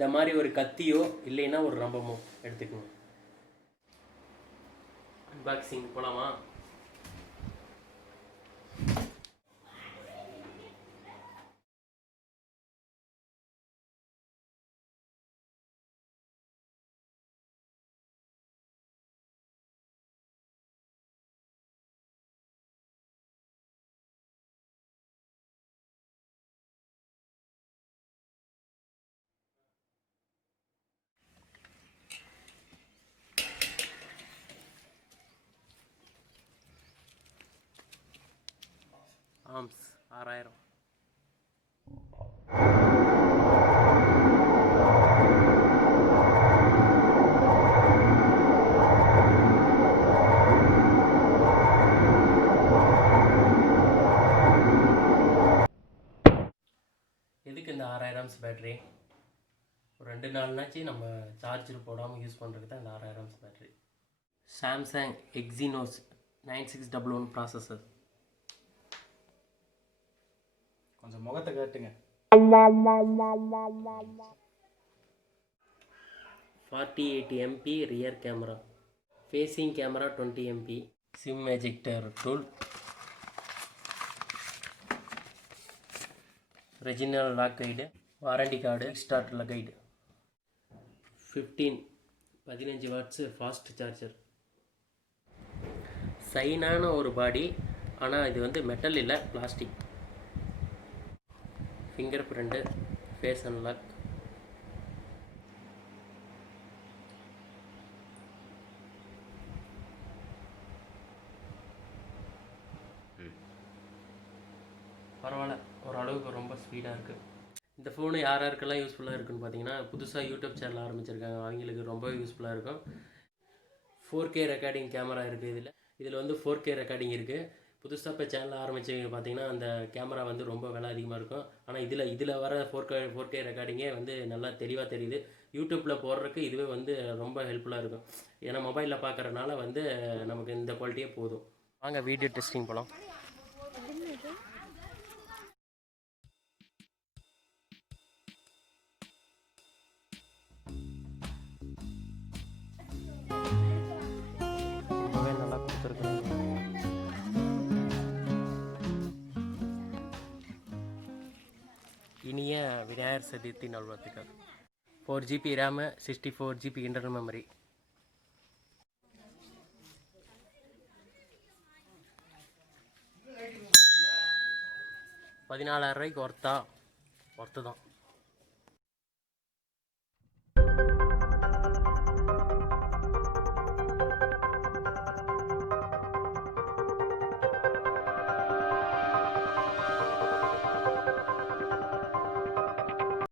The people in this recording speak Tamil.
இந்த மாதிரி ஒரு கத்தியோ இல்லைன்னா ஒரு ரம்பமோ எடுத்துக்கோங்க. அன்பாக்சிங் போலாமா? ஆம்ஸ் 6000. எதுக்கு இந்த 6000 பேட்டரி? ஒரு 2 நாள்னாச்சு நம்ம சார்ஜர் போடாமல் யூஸ் பண்ணுறதுக்கு தான் இந்த 6000 பேட்டரி. Samsung Exynos 9611 processor. கொஞ்சம் முகத்தை காட்டுங்க. 4080 MP rear camera, facing camera 20 MP, SIM ejector tool, original lock guide, warranty card, starter guide, 15 watts fast charger. சைனான ஒரு பாடி, ஆனால் இது வந்து மெட்டல் இல்லை, plastic. Fingerprint, face unlock. பரவாயில்ல, ஓரளவுக்கு ரொம்ப ஸ்பீடாக இருக்குது. இந்த ஃபோனு யாருக்கெல்லாம் யூஸ்ஃபுல்லாக இருக்குன்னு பார்த்தீங்கன்னா, புதுசாக யூடியூப் சேனல் ஆரம்பிச்சிருக்காங்க, அவங்களுக்கு ரொம்ப யூஸ்ஃபுல்லாக இருக்கும். 4K ரெக்கார்டிங் கேமரா இருக்குது. இதில் வந்து 4K ரெக்கார்டிங் இருக்குது. புதுசாக இப்போ சேனல் ஆரம்பித்தவங்க பார்த்தீங்கன்னா அந்த கேமரா வந்து ரொம்ப விலை அதிகமாக இருக்கும். ஆனால் இதில் வர 4K ரெக்கார்டிங்கே வந்து நல்லா தெளிவாக தெரியுது. யூடியூப்பில் போடுறதுக்கு இதுவே வந்து ரொம்ப ஹெல்ப்ஃபுல்லாக இருக்கும். ஏன்னா மொபைலில் பார்க்குறதுனால வந்து நமக்கு இந்த குவாலிட்டியே போதும். வாங்க வீடியோ டெஸ்டிங் போகலாம். ரொம்பவே நல்லா கொடுத்துருக்குறாங்க. இனிய விநாயகர் சதுர்த்தி நல்வாழ்த்துக்கள். 4GB RAM, 64GB internal memory. 14,000 ரூபாய்க்கு ஒர்த்து தான்.